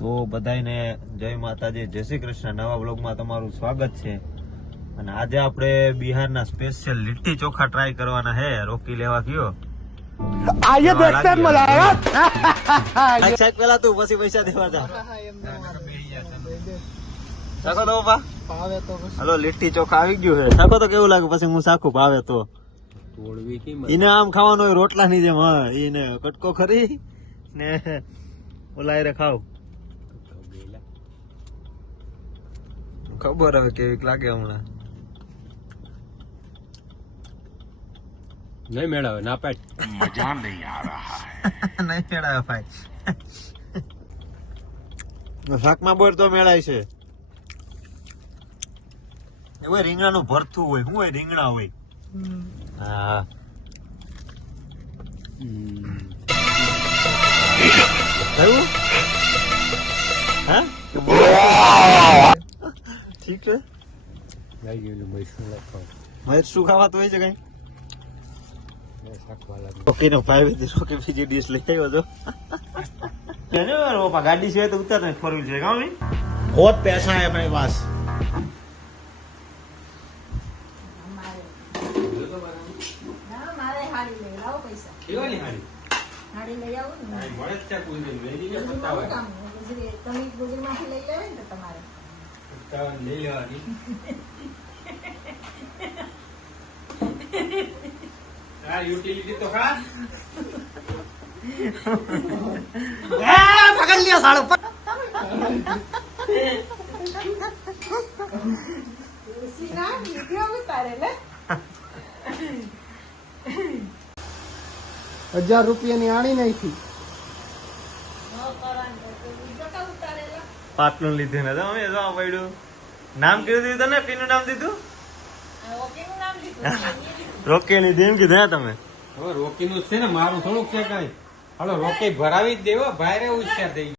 તો બધાને જય માતાજી, જય શ્રી કૃષ્ણ. નવા બ્લોગમાં તમારું સ્વાગત છે. અને આજે આપણે બિહારના સ્પેશિયલ લીટી ચોખા ટ્રાય કરવાના હે. રોકી લેવા કયો आइए देखते हैं मजा आएगा। સાહેબ પેલા તું પછી પૈસા દેવા જા. સાકો તો પપ્પા હાલો લીટી ચોખા આવી ગયું છે. સાકો તો કેવું લાગે પછી હું સાખું ભાવે તો ઈને આમ ખાવાનું હોય રોટલા ની જેમ. હા ઈને કટકો ખરી ને ઓલાયરે ખાવ ખબર હવે કેવી લાગે હમણાં. नहीं मेड़ा ना पैट मजा नहीं आ रहा है। નહીં મેળાવે ભાઈ. શાકમાં બોર તો મેળાય છે. એવું રીંગણાનું ભરથું હોય. શું હોય? રીંગણા હોય. હા થયું? હા ઠીક છે. नहीं ये मैसूर लगा મરચું ખાવાતું હોય છે કઈ? साख वाला રોકી નો ભાઈ રોકી બીજી ડીશ લઈ આવ્યો છો. ગાડી સિવાય તો ઉતર ને ફોર વ્હીલ છે કામ बहुत पैसा है अपने पास। કેવાની હારી હાડી લઈ આવો ને મળે જ ત્યાં કોઈ નહીં મેરી ને પતાવા તમે ગુજરીમાંથી લઈ લેવાય ને તો તમારે પતાવા લઈ લેવાની આ યુટિલિટી તો ખા पकड़ लिया साड़ू। સીના વિડિયો ઉતારે લે 1000 रुपया ની આણી નહીં થી। પાટલું લીધું ને અમે જવા પડ્યું. નામ કીધું દીધું ને પીનું નામ દીધું રોકી લીધી એમ કીધું હે તમે? હવે રોકી નું છે ને મારું થોડુંક છે કઈ હાલો રોકી ભરાવી જ દેવો ભાઈ રે ઉછેર દઈ